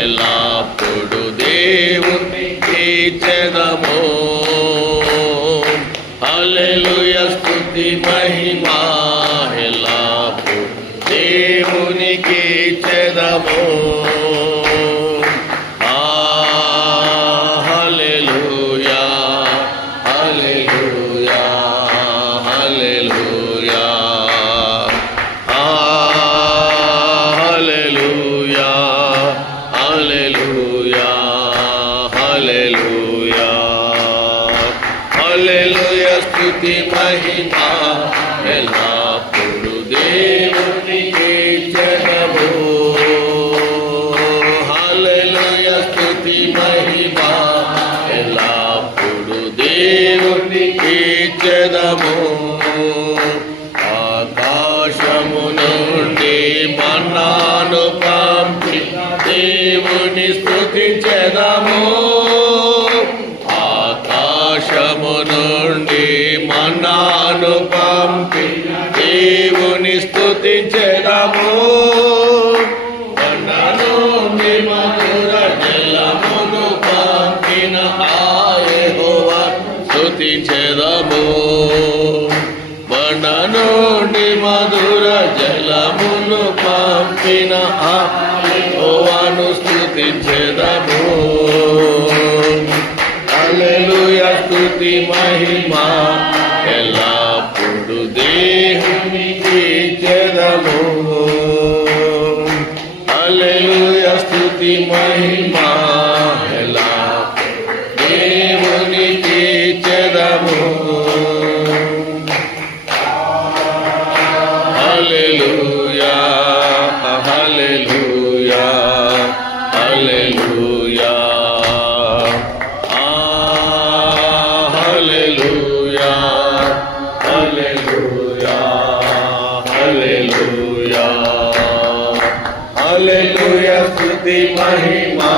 ఎల్లప్పుడు దేవుని కీర్తించెదము. హల్లెలూయా స్తుతి మహిమా ఎల్లప్పుడు దేవుని కీర్తించెదము. హల్లెలూయా హల్లెలూయా హల్లెలూయా హల్లెలూయా స్తుతి మహిమా ఎల్లప్పుడు దేవుని కీర్తించెదము. హల్లెలూయా స్తుతి మహిమా ఎల్లప్పుడు దేవుని కీర్తించెదము. ఆకాశము నుండి మన్నాను పంపి దేవుని స్తుతించెదము. ఆకాశము నుండి మన్నాను పంపి దేవుని స్తుతించెదము. మన్నా నుండి మధుర జలమును పంపిన యెహోవా స్తుతించెదము. మన్నా నుండి మధుర జలమును పంపిన యెహోవాను స్తుతించెదము. హల్లెలూయా స్తుతి మహిమా ఎల్లప్పుడు దేవుని కీర్తించెదము. హల్లెలూయా స్తుతి మహిమా ఎల్లప్పుడు దేవుని కీర్తించెదము. హల్లెలూయా హల్లెలూయా హల్లెలూయా హల్లెలూయా స్తుతి మహిమా